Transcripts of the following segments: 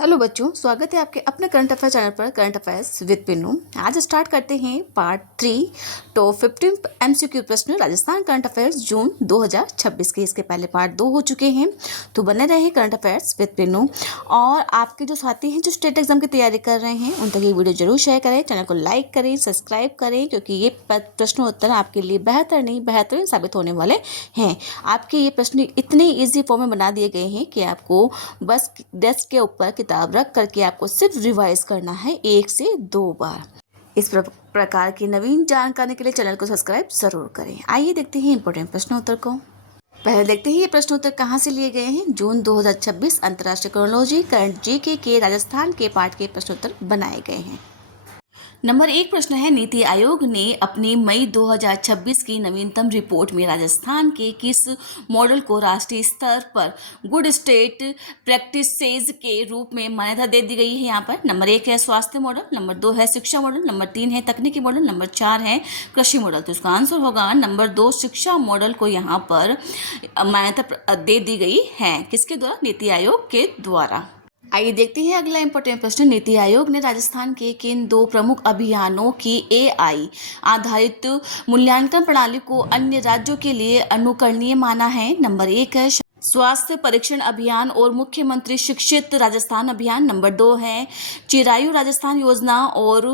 Hello बच्चों, स्वागत है आपके अपने करंट अफेयर चैनल पर करंट अफेयर्स विद पिन्नू। आज स्टार्ट करते हैं पार्ट 3 तो 15 एमसीक्यू प्रश्न राजस्थान करंट अफेयर्स जून 2026 के। इसके पहले पार्ट 2 हो चुके हैं, तो बने रहे करंट अफेयर्स विद पिन्नू। और आपके जो साथी हैं जो स्टेट एग्जाम की तैयारी कर रहे हैं उन तक ये वीडियो जरूर शेयर करें, चैनल को लाइक करें, सब्सक्राइब करें, क्योंकि ये प्रश्नोत्तर आपके लिए बेहतर नहीं बेहतरीन साबित होने वाले हैं। आपके ये प्रश्न इतने ईजी फॉर्म में बना दिए गए हैं कि आपको बस डेस्क के ऊपर किताब रख करके आपको सिर्फ रिवाइज करना है 1 से 2 बार। इस प्रकार की नवीन जानकारी के लिए चैनल को सब्सक्राइब जरूर करें। आइए देखते हैं इंपॉर्टेंट प्रश्नोत्तर को। पहले देखते हैं ये प्रश्नोत्तर कहाँ से लिए गए हैं। जून 2026 अंतर्राष्ट्रीय क्रोनोलॉजी करंट जीके के राजस्थान के पाठ के प्रश्नोत्तर बनाए गए हैं। नंबर 1 प्रश्न है, नीति आयोग ने अपनी मई 2026 की नवीनतम रिपोर्ट में राजस्थान के किस मॉडल को राष्ट्रीय स्तर पर गुड स्टेट प्रैक्टिसेज के रूप में मान्यता दे दी गई है। यहाँ पर नंबर 1 है स्वास्थ्य मॉडल, नंबर 2 है शिक्षा मॉडल, नंबर 3 है तकनीकी मॉडल, नंबर 4 है कृषि मॉडल। तो इसका आंसर होगा नंबर 2 शिक्षा मॉडल को यहाँ पर मान्यता दे दी गई है। किसके द्वारा? नीति आयोग के द्वारा। आइए देखते हैं अगला इंपॉर्टेंट प्रश्न। नीति आयोग ने राजस्थान के किन 2 प्रमुख अभियानों की एआई आधारित मूल्यांकन प्रणाली को अन्य राज्यों के लिए अनुकरणीय माना है। नंबर 1 है स्वास्थ्य परीक्षण अभियान और मुख्यमंत्री शिक्षित राजस्थान अभियान। नंबर 2 है चिरायु राजस्थान योजना और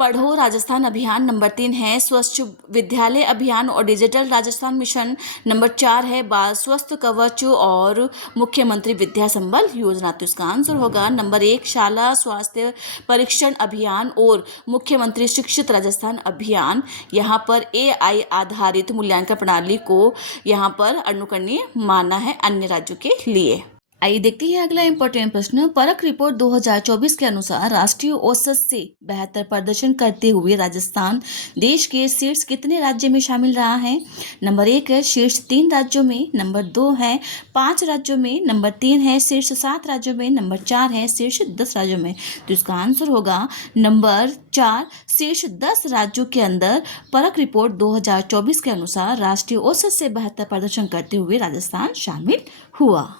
पढ़ो राजस्थान अभियान। नंबर 3 है स्वच्छ विद्यालय अभियान और डिजिटल राजस्थान मिशन। नंबर 4 है बाल स्वास्थ्य कवच और मुख्यमंत्री विद्या संबल योजना। तो इसका आंसर होगा नंबर 1 शाला स्वास्थ्य परीक्षण अभियान और मुख्यमंत्री शिक्षित राजस्थान अभियान। यहाँ पर एआई आधारित मूल्यांकन प्रणाली को यहाँ पर अनुकरणीय माना है अन्य राज्यों के लिए। आइए देखते हैं अगला इंपॉर्टेंट प्रश्न। परख रिपोर्ट 2024 के अनुसार राष्ट्रीय औसत से बेहतर प्रदर्शन करते हुए राजस्थान देश के शीर्ष कितने राज्य में शामिल रहा है। नंबर 1 है शीर्ष 3 राज्यों में, नंबर 2 है 5 राज्यों में, नंबर 3 है शीर्ष 7 राज्यों में, नंबर 4 है शीर्ष 10 राज्यों में। तो इसका आंसर होगा नंबर 4 शीर्ष 10 राज्यों के अंदर परख रिपोर्ट 2024 के अनुसार राष्ट्रीय औसत से बेहतर प्रदर्शन करते हुए राजस्थान शामिल हुआ।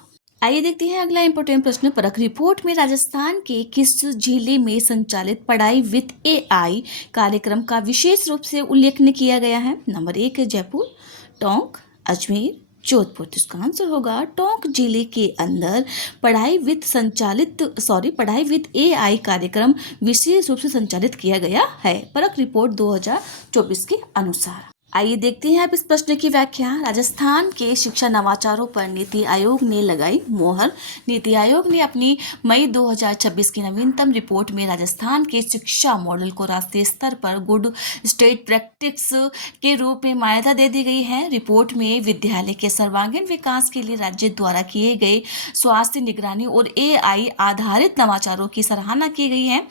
आइए देखते हैं अगला इंपॉर्टेंट प्रश्न। परख रिपोर्ट में राजस्थान के किस जिले में संचालित पढ़ाई विद एआई कार्यक्रम का विशेष रूप से उल्लेख किया गया है। नंबर 1 है जयपुर, टोंक, अजमेर, जोधपुर। तो इसका आंसर होगा टोंक जिले के अंदर पढ़ाई विद एआई कार्यक्रम विशेष रूप से संचालित किया गया है परख रिपोर्ट 2024 के अनुसार। आइए देखते हैं अब इस प्रश्न की व्याख्या। राजस्थान के शिक्षा नवाचारों पर नीति आयोग ने लगाई मोहर। नीति आयोग ने अपनी मई 2026 की नवीनतम रिपोर्ट में राजस्थान के शिक्षा मॉडल को राष्ट्रीय स्तर पर गुड स्टेट प्रैक्टिस के रूप में मान्यता दे दी गई है। रिपोर्ट में विद्यालय के सर्वांगीण विकास के लिए राज्य द्वारा किए गए स्वास्थ्य निगरानी और एआई आधारित नवाचारों की सराहना की गई है।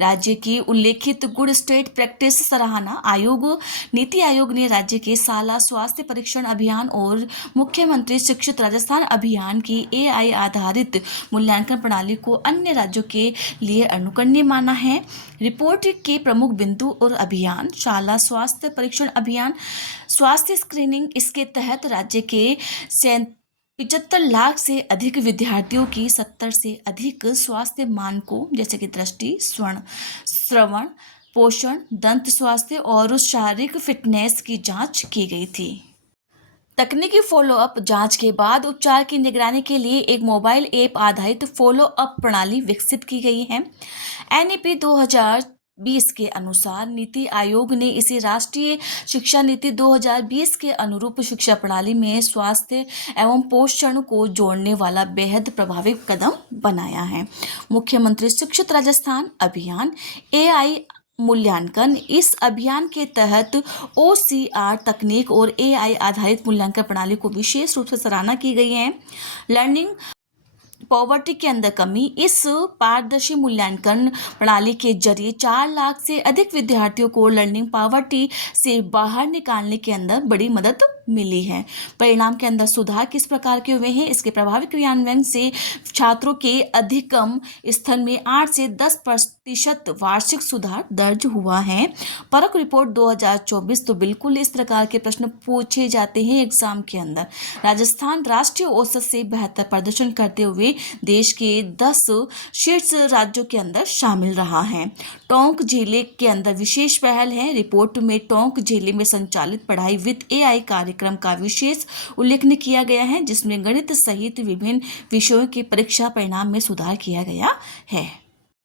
राज्य की उल्लेखित गुड स्टेट प्रैक्टिस सराहना आयोग नीति आयोग ने राज्य के शाला स्वास्थ्य परीक्षण अभियान और मुख्यमंत्री शिक्षित राजस्थान अभियान की एआई आधारित मूल्यांकन प्रणाली को अन्य राज्यों के लिए अनुकरणीय माना है। रिपोर्ट के प्रमुख बिंदु और अभियान: शाला स्वास्थ्य परीक्षण अभियान, स्वास्थ्य स्क्रीनिंग। इसके तहत राज्य के 75 लाख से अधिक विद्यार्थियों की 70 से अधिक स्वास्थ्य मानकों जैसे कि दृष्टि, श्रवण, पोषण, दंत स्वास्थ्य और शारीरिक फिटनेस की जांच की गई थी। तकनीकी फॉलोअप जांच के बाद उपचार की निगरानी के लिए एक मोबाइल ऐप आधारित फॉलोअप प्रणाली विकसित की गई है। एनईपी 2020 के अनुसार नीति आयोग ने इसे राष्ट्रीय शिक्षा नीति 2020 के अनुरूप शिक्षा प्रणाली में स्वास्थ्य एवं पोषण को जोड़ने वाला बेहद प्रभावी कदम बनाया है। मुख्यमंत्री शिक्षित राजस्थान अभियान एआई मूल्यांकन। इस अभियान के तहत ओसीआर तकनीक और एआई आधारित मूल्यांकन प्रणाली को विशेष रूप से सराहना की गई है। लर्निंग पॉवर्टी के अंदर कमी। इस पारदर्शी मूल्यांकन प्रणाली के जरिए 4 लाख से अधिक विद्यार्थियों को लर्निंग पॉवर्टी से बाहर निकालने के अंदर बड़ी मदद मिली है। परिणाम के अंदर सुधार किस प्रकार के हुए हैं? इसके प्रभावी क्रियान्वयन से छात्रों के अधिगम स्तर में 8 से 10% वार्षिक सुधार दर्ज हुआ है। परख रिपोर्ट 2024। तो बिल्कुल इस प्रकार के प्रश्न पूछे जाते हैं एग्जाम के अंदर। राजस्थान राष्ट्रीय औसत से बेहतर प्रदर्शन करते हुए हुए देश के 10 शीर्ष राज्यों के अंदर शामिल रहा है। टोंक जिले के अंदर विशेष पहल है। रिपोर्ट में टोंक जिले में संचालित पढ़ाई विद एआई कार्यक्रम का विशेष उल्लेख किया गया है, जिसमें गणित सहित विभिन्न विषयों के परीक्षा परिणाम में सुधार किया गया है।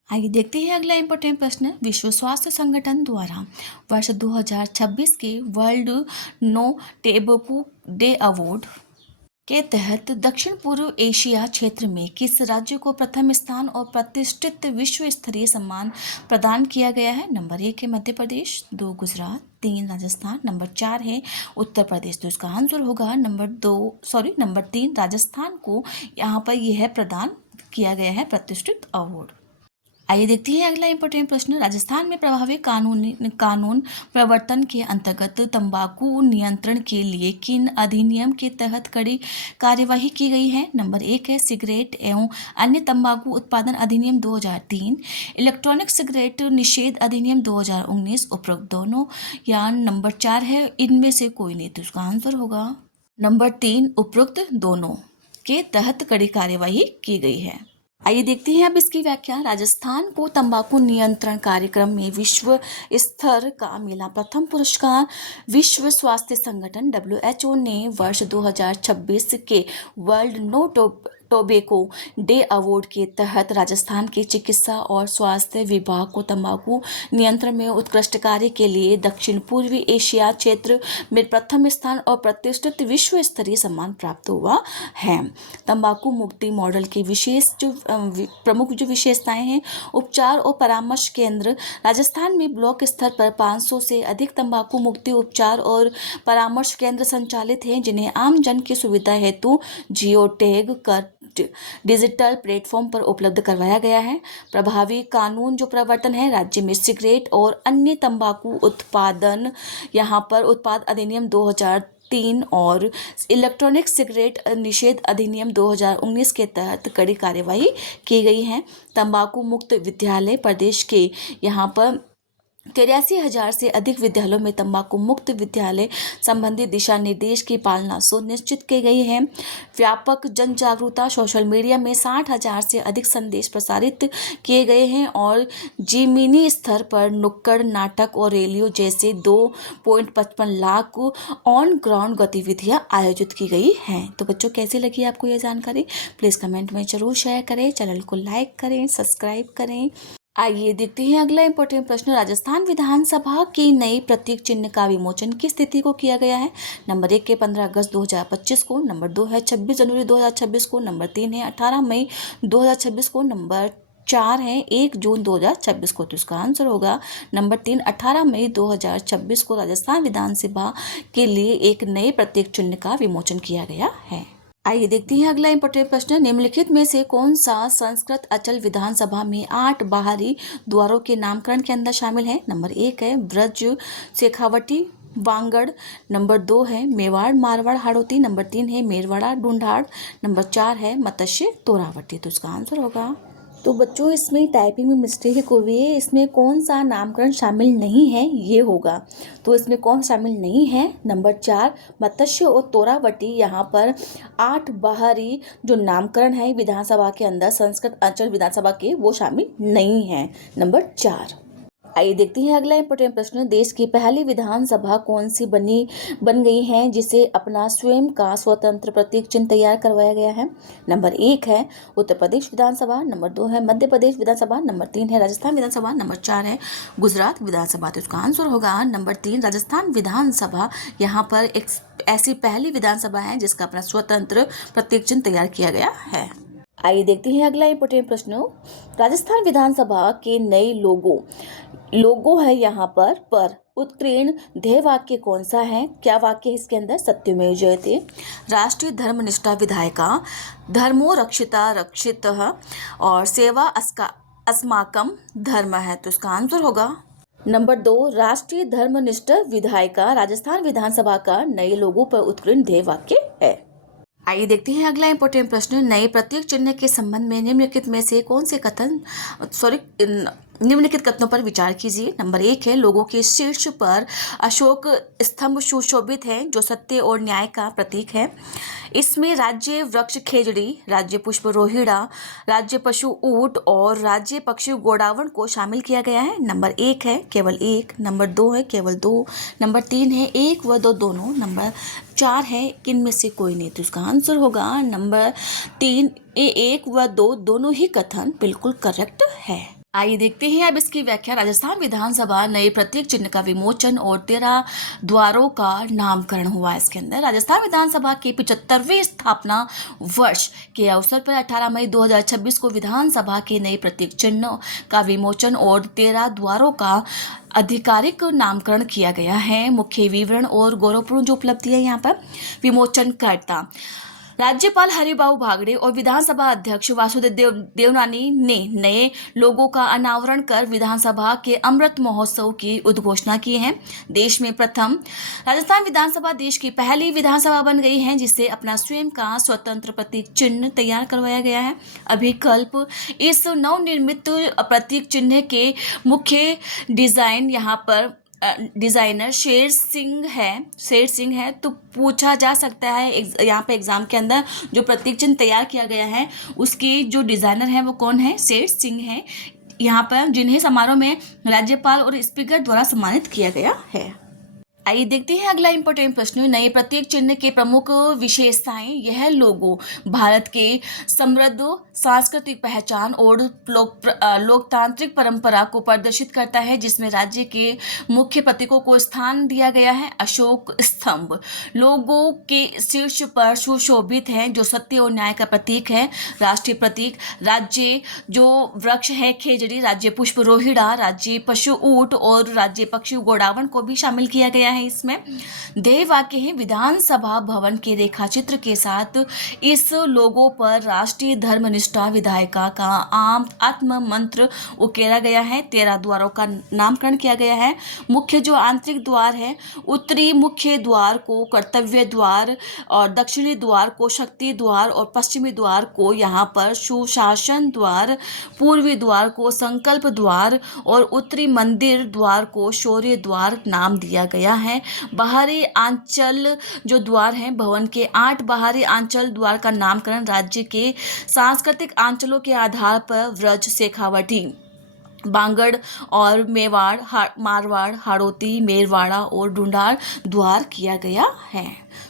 आइए देखते हैं अगला इंपॉर्टेंट प्रश्न। विश्व स्वास्थ्य संगठन द्वारा वर्ष 2026 के world no tobacco day award के तहत दक्षिण पूर्व एशिया क्षेत्र में किस राज्य को प्रथम स्थान और प्रतिष्ठित विश्व स्तरीय सम्मान प्रदान किया गया है? नंबर 1 है मध्य प्रदेश, 2 गुजरात, 3 राजस्थान, नंबर 4 है उत्तर प्रदेश। तो इसका आंसर होगा नंबर 3 राजस्थान को यहाँ पर यह प्रदान किया गया है प्रतिष्ठित अवार्ड। आइए देखते हैं अगला इंपॉर्टेंट प्रश्न। राजस्थान में प्रभावी कानून प्रवर्तन के अंतर्गत तंबाकू नियंत्रण के लिए किन अधिनियम के तहत कड़ी कार्यवाही की गई है? नंबर 1 है सिगरेट एवं अन्य तंबाकू उत्पादन अधिनियम 2003, इलेक्ट्रॉनिक सिगरेट निषेध अधिनियम 2019, उपरोक्त दोनों, या नंबर 4 है इनमें से कोई नहीं। तो इसका आंसर होगा नंबर 3 उपरोक्त दोनों के तहत कड़ी कार्यवाही की गई है। आइए देखते हैं अब इसकी व्याख्या। राजस्थान को तंबाकू नियंत्रण कार्यक्रम में विश्व स्तर का मिला प्रथम पुरस्कार। विश्व स्वास्थ्य संगठन WHO ने वर्ष 2026 के world no tobacco day award के तहत राजस्थान के चिकित्सा और स्वास्थ्य विभाग को तंबाकू नियंत्रण में उत्कृष्ट कार्य के लिए दक्षिण पूर्वी एशिया क्षेत्र में प्रथम स्थान और प्रतिष्ठित विश्व स्तरीय सम्मान प्राप्त हुआ है। तंबाकू मुक्ति मॉडल के प्रमुख विशेषताएं हैं। उपचार और परामर्श केंद्र। राजस्थान में ब्लॉक स्तर पर 500 से अधिक तंबाकू मुक्ति उपचार और परामर्श केंद्र संचालित हैं, जिन्हें आम जन की सुविधा हेतु जियो टैग कर डिजिटल प्लेटफॉर्म पर उपलब्ध करवाया गया है। प्रभावी कानून जो प्रवर्तन है, राज्य में सिगरेट और अन्य तंबाकू उत्पाद अधिनियम 2003 और इलेक्ट्रॉनिक सिगरेट निषेध अधिनियम 2019 के तहत कड़ी कार्यवाही की गई है। तंबाकू मुक्त विद्यालय। प्रदेश के यहाँ पर 83,000 से अधिक विद्यालयों में तंबाकू मुक्त विद्यालय संबंधी दिशा निर्देश की पालना सुनिश्चित की गई है। व्यापक जन जागरूकता। सोशल मीडिया में 60,000 से अधिक संदेश प्रसारित किए गए हैं और जमीनी स्तर पर नुक्कड़ नाटक और रैलियों जैसे 2.55 लाख ऑन ग्राउंड गतिविधियां आयोजित की गई हैं। तो बच्चों, कैसी लगी आपको यह जानकारी? प्लीज़ कमेंट में जरूर शेयर करें, चैनल को लाइक करें, सब्सक्राइब करें। आइए देखते हैं अगला इंपॉर्टेंट प्रश्न। राजस्थान विधानसभा की नई प्रतीक चिन्ह का विमोचन किस तिथि को किया गया है? नंबर 1 है 15 अगस्त 2025 को, नंबर 2 है 26 जनवरी 2026 को, नंबर 3 है 18 मई 2026 को, नंबर 4 है 1 जून 2026 को। तो इसका आंसर होगा नंबर 3 18 मई 2026 को राजस्थान विधानसभा के लिए एक नए प्रतीक चिन्ह का विमोचन किया गया है। आइए देखते हैं अगला इंपॉर्टेंट प्रश्न। निम्नलिखित में से कौन सा संस्कृत अचल विधानसभा में 8 बाहरी द्वारों के नामकरण के अंदर शामिल है? नंबर 1 है ब्रज शेखावटी वांगड़, नंबर 2 है मेवाड़ मारवाड़ हाड़ौती, नंबर 3 है मेरवाड़ा ढूंढाड़, नंबर 4 है मत्स्य तोरावटी। तो इसका आंसर होगा। तो बच्चों, इसमें टाइपिंग में मिस्टेक हुई है। इसमें कौन सा नामकरण शामिल नहीं है ये होगा। तो इसमें कौन शामिल नहीं है? नंबर 4 मत्स्य और तोरावटी। यहाँ पर 8 बाहरी जो नामकरण है विधानसभा के अंदर संस्कृत अंचल विधानसभा के, वो शामिल नहीं है। नंबर 4। आइए देखते हैं अगला इंपॉर्टेंट प्रश्न। देश की पहली विधानसभा कौन सी बन गई है जिसे अपना स्वयं का स्वतंत्र प्रतीक चिन्ह तैयार करवाया गया है? नंबर 1 है उत्तर प्रदेश विधानसभा, नंबर 2 है मध्य प्रदेश विधानसभा, नंबर 3 है राजस्थान विधानसभा, नंबर 4 है गुजरात विधानसभा। तो इसका आंसर होगा नंबर 3 राजस्थान विधानसभा। यहाँ पर एक ऐसी पहली विधानसभा है जिसका अपना स्वतंत्र प्रतीक चिन्ह तैयार किया गया है। आइए देखते हैं अगला इंपॉर्टेंट प्रश्न। राजस्थान विधानसभा के नए लोगो है यहाँ पर उत्कीर्ण ध्येय वाक्य कौन सा है? क्या वाक्य है इसके अंदर? सत्यमेव जयते, राष्ट्रीय धर्मनिष्ठा विधायका, धर्मो रक्षिता रक्षितः और सेवा अस्माकं धर्म है। तो इसका आंसर होगा नंबर 2 राष्ट्रीय धर्मनिष्ठ विधायका राजस्थान विधानसभा का नए लोगों पर उत्कीर्ण ध्येय वाक्य है। आइए देखते हैं अगला इंपॉर्टेंट प्रश्न। नए प्रतीक चिन्ह के संबंध में निम्नलिखित में से कौन से निम्नलिखित कथनों पर विचार कीजिए। नंबर 1 है, लोगों के शीर्ष पर अशोक स्तंभ सुशोभित है जो सत्य और न्याय का प्रतीक है। इसमें राज्य वृक्ष खेजड़ी, राज्य पुष्प रोहिड़ा, राज्य पशु ऊंट और राज्य पक्षी गोडावण को शामिल किया गया है। नंबर 1 है केवल 1, नंबर 2 है केवल 2, नंबर 3 है 1 व 2 दोनों, नंबर 4 है इनमें से कोई नहीं। तो इसका आंसर होगा नंबर 3, 1 व 2 दोनों ही कथन बिल्कुल करेक्ट है। आइए देखते हैं अब इसकी व्याख्या। राजस्थान विधानसभा नए प्रतीक चिन्ह का विमोचन और 13 द्वारों का नामकरण हुआ। इसके अंदर राजस्थान विधानसभा के 75वें स्थापना वर्ष के अवसर पर 18 मई 2026 को विधानसभा के नए प्रतीक चिन्ह का विमोचन और 13 द्वारों का आधिकारिक नामकरण किया गया है। मुख्य विवरण और गौरवपूर्ण जो उपलब्धि है यहाँ पर विमोचनकर्ता राज्यपाल हरिबाऊ बागड़े और विधानसभा अध्यक्ष वासुदेव देवनानी ने नए लोगों का अनावरण कर विधानसभा के अमृत महोत्सव की उद्घोषणा की है। देश में प्रथम राजस्थान विधानसभा देश की पहली विधानसभा बन गई है जिसे अपना स्वयं का स्वतंत्र प्रतीक चिन्ह तैयार करवाया गया है। अभिकल्प इस नवनिर्मित प्रतीक चिन्ह के मुख्य डिजाइन यहाँ पर डिज़ाइनर शेर सिंह है। तो पूछा जा सकता है यहाँ पे एग्जाम के अंदर जो प्रतीक चिन्ह तैयार किया गया है उसके जो डिज़ाइनर है वो कौन है? शेर सिंह है यहाँ पर, जिन्हें समारोह में राज्यपाल और स्पीकर द्वारा सम्मानित किया गया है। आइए देखते हैं अगला इंपॉर्टेंट प्रश्न। नए प्रतीक चिन्ह के प्रमुख विशेषताएं। यह लोगो भारत के समृद्ध सांस्कृतिक पहचान और लोकतांत्रिक परंपरा को प्रदर्शित करता है जिसमें राज्य के मुख्य प्रतीकों को स्थान दिया गया है। अशोक स्तंभ लोगो के शीर्ष पर सुशोभित है जो सत्य और न्याय का प्रतीक है। राष्ट्रीय प्रतीक राज्य जो वृक्ष है खेजड़ी, राज्य पुष्प रोहिड़ा, राज्य पशु ऊंट और राज्य पक्षी गोडावण को भी शामिल किया गया है। इसमें ध्येय वाक्य है विधानसभा भवन के रेखाचित्र के साथ इस लोगो पर राष्ट्रीय धर्मनिष्ठा विधायिका का आत्म मंत्र उकेरा गया है। 13 द्वारों का नामकरण किया गया है। मुख्य जो आंतरिक द्वार है, उत्तरी मुख्य द्वार को कर्तव्य द्वार और दक्षिणी द्वार को शक्ति द्वार और पश्चिमी द्वार को यहाँ पर सुशासन द्वार, पूर्वी द्वार को संकल्प द्वार और उत्तरी मंदिर द्वार को शौर्य द्वार नाम दिया गया है। बाहरी आंचल जो द्वार हैं, भवन के 8 बाहरी आंचल द्वार का नामकरण राज्य के सांस्कृतिक आंचलों के आधार पर व्रज, शेखावटी, बांगड़ और मेवाड़, मारवाड़, हाड़ौती, मेरवाड़ा और ढूंढार द्वार किया गया है।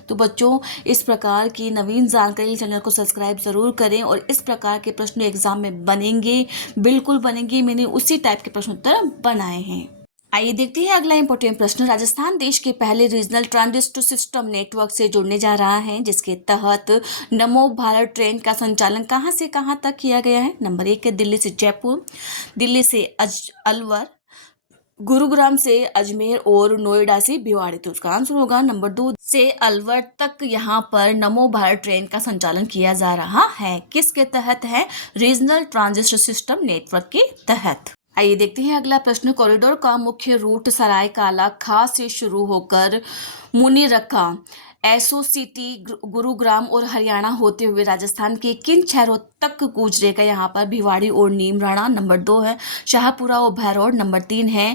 तो बच्चों इस प्रकार की नवीन जानकारी चैनल को सब्सक्राइब ज़रूर करें और इस प्रकार के प्रश्न एग्जाम में बनेंगे, बिल्कुल बनेंगे। मैंने उसी टाइप के प्रश्न उत्तर बनाए हैं। आइए देखते हैं अगला इंपॉर्टेंट प्रश्न। राजस्थान देश के पहले रीजनल ट्रांजिट सिस्टम नेटवर्क से जुड़ने जा रहा है जिसके तहत नमो भारत ट्रेन का संचालन कहां से कहां तक किया गया है। नंबर 1 है दिल्ली से जयपुर, दिल्ली से अलवर, गुरुग्राम से अजमेर और नोएडा से भिवाड़ी। तो उसका आंसर होगा नंबर 2 से अलवर तक यहाँ पर नमो भारत ट्रेन का संचालन किया जा रहा है। किसके तहत है? रीजनल ट्रांजिट सिस्टम नेटवर्क के तहत। आइए देखते हैं अगला प्रश्न। कॉरिडोर का मुख्य रूट सराय काला खास से शुरू होकर मुनिरखा, एसओ सिटी, गुरुग्राम और हरियाणा होते हुए राजस्थान के किन शहरों तक गुजरेगा? यहाँ पर भिवाड़ी और नीमराणा। नंबर 2 है शाहपुरा और भैरोड। नंबर 3 है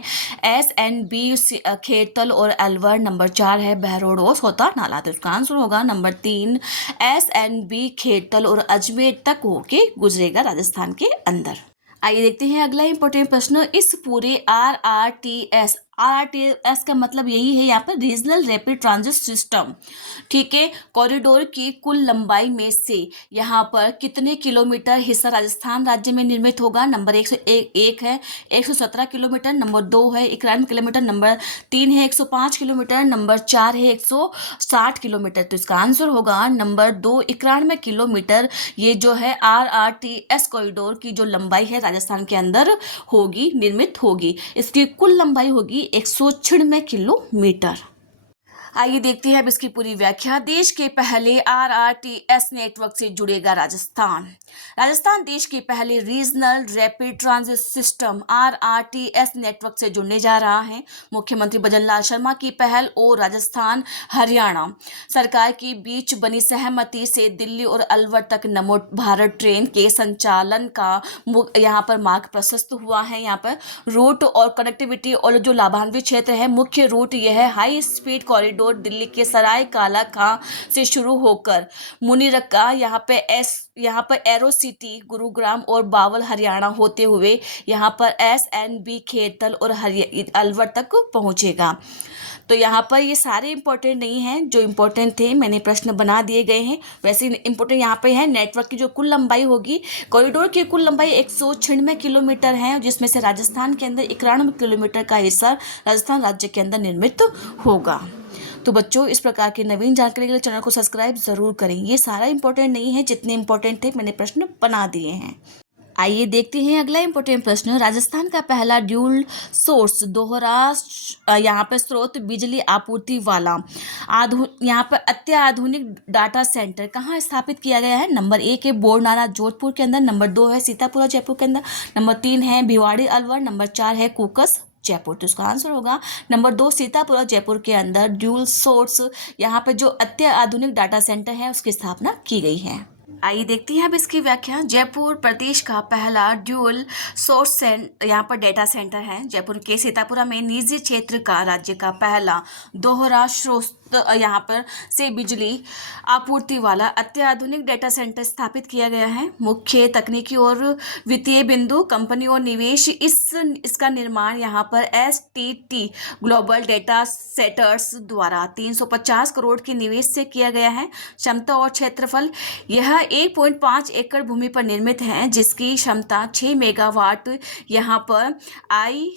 एसएनबी, खेतल और अलवर। नंबर 4 है भैरोड और सोता नाला। तो इसका आंसर होगा नंबर 3 एसएनबी, खेतल और अजमेर तक होके गुजरेगा राजस्थान के अंदर। आइए देखते हैं अगला इंपॉर्टेंट प्रश्न। इस पूरे आरआरटीएस का मतलब यही है यहाँ पर रीजनल रैपिड ट्रांजिट सिस्टम, ठीक है। कॉरिडोर की कुल लंबाई में से यहाँ पर कितने किलोमीटर हिस्सा राजस्थान राज्य में निर्मित होगा? नंबर 1 है 117 किलोमीटर, नंबर 2 है 91 किलोमीटर, नंबर 3 है 105 किलोमीटर, नंबर 4 है 160 किलोमीटर। तो इसका आंसर होगा नंबर 2 91 किलोमीटर। ये जो है आरआरटीएस कॉरिडोर की जो लंबाई है राजस्थान के अंदर होगी, निर्मित होगी। इसकी कुल लंबाई होगी 196 किलोमीटर। आइए देखते हैं अब इसकी पूरी व्याख्या। देश के पहले आरआरटीएस नेटवर्क से जुड़ेगा राजस्थान। राजस्थान देश के पहले regional rapid transit system RRTS network से जुड़ने जा रहा है। मुख्यमंत्री भजनलाल शर्मा की पहल और राजस्थान हरियाणा सरकार के बीच बनी सहमति से दिल्ली और अलवर तक नमो भारत ट्रेन के संचालन का यहाँ पर मार्ग प्रशस्त हुआ है। यहाँ पर रूट और कनेक्टिविटी और जो लाभान्वित क्षेत्र है, मुख्य रूट यह है हाई स्पीड कॉरिडोर दिल्ली के सराय काला खां से शुरू होकर मुनिरक्का यहाँ पर एरो सिटी गुरुग्राम और बावल हरियाणा होते हुए यहाँ पर SNB खेतल और अलवर तक पहुंचेगा। तो यहाँ पर ये सारे इंपॉर्टेंट नहीं हैं, जो इंपॉर्टेंट थे मैंने प्रश्न बना दिए गए हैं। वैसे इंपॉर्टेंट यहाँ पे है नेटवर्क की जो कुल लंबाई होगी, कॉरिडोर की कुल लंबाई 196 किलोमीटर है, जिसमें से राजस्थान के अंदर 91 किलोमीटर का हिस्सा राजस्थान राज्य के अंदर निर्मित होगा। तो बच्चों, इस प्रकार की नवीन जानकारी के लिए चैनल को सब्सक्राइब जरूर करें। ये सारा इंपॉर्टेंट नहीं है, जितने इंपॉर्टेंट थे मैंने प्रश्न बना दिए हैं। आइए देखते हैं अगला इंपॉर्टेंट प्रश्न। राजस्थान का पहला ड्यूल सोर्स दोहरा यहाँ पर स्रोत बिजली आपूर्ति वाला यहाँ पर अत्याधुनिक डाटा सेंटर कहाँ स्थापित किया गया है? नंबर 1 है बोरनारा जोधपुर के अंदर, नंबर 2 है सीतापुरा जयपुर के अंदर, नंबर 3 है भिवाड़ी अलवर, नंबर 4 है कुकस जयपुर। तो इसका आंसर होगा नंबर 2 सीतापुरा जयपुर के अंदर ड्यूल सोर्स यहाँ पर जो अत्याधुनिक डाटा सेंटर है उसकी स्थापना की गई है। आइए देखते हैं अब इसकी व्याख्या। जयपुर प्रदेश का पहला ड्यूल सोर्स यहाँ पर डेटा सेंटर है। जयपुर के सीतापुरा में निजी क्षेत्र का राज्य का पहला दोहरा स्रोत यहाँ पर से बिजली आपूर्ति वाला अत्याधुनिक डेटा सेंटर स्थापित किया गया है। मुख्य तकनीकी और वित्तीय बिंदु कंपनी और निवेश इसका निर्माण यहाँ पर STT ग्लोबल डेटा सेटर्स द्वारा 350 करोड़ के निवेश से किया गया है। क्षमता और क्षेत्रफल यह 1.5 एकड़ भूमि पर निर्मित है, जिसकी क्षमता 6 मेगावाट यहाँ पर IT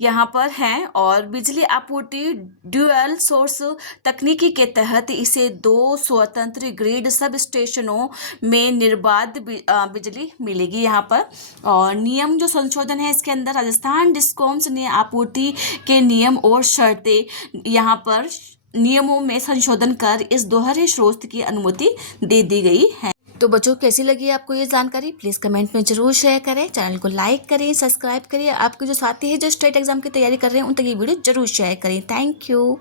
यहाँ पर है और बिजली आपूर्ति ड्यूअल सोर्स तकनीकी के तहत इसे 2 स्वतंत्र ग्रिड सब स्टेशनों में निर्बाध बिजली मिलेगी यहाँ पर। और नियम जो संशोधन है इसके अंदर राजस्थान डिस्कॉम्स ने आपूर्ति के नियम और शर्तें यहाँ पर नियमों में संशोधन कर इस दोहरे स्रोत की अनुमति दे दी गई है। तो बच्चों, कैसी लगी आपको ये जानकारी? प्लीज़ कमेंट में जरूर शेयर करें, चैनल को लाइक करें, सब्सक्राइब करिए। आपके जो साथी हैं जो स्टेट एग्जाम की तैयारी कर रहे हैं उन तक ये वीडियो जरूर शेयर करें। Thank you.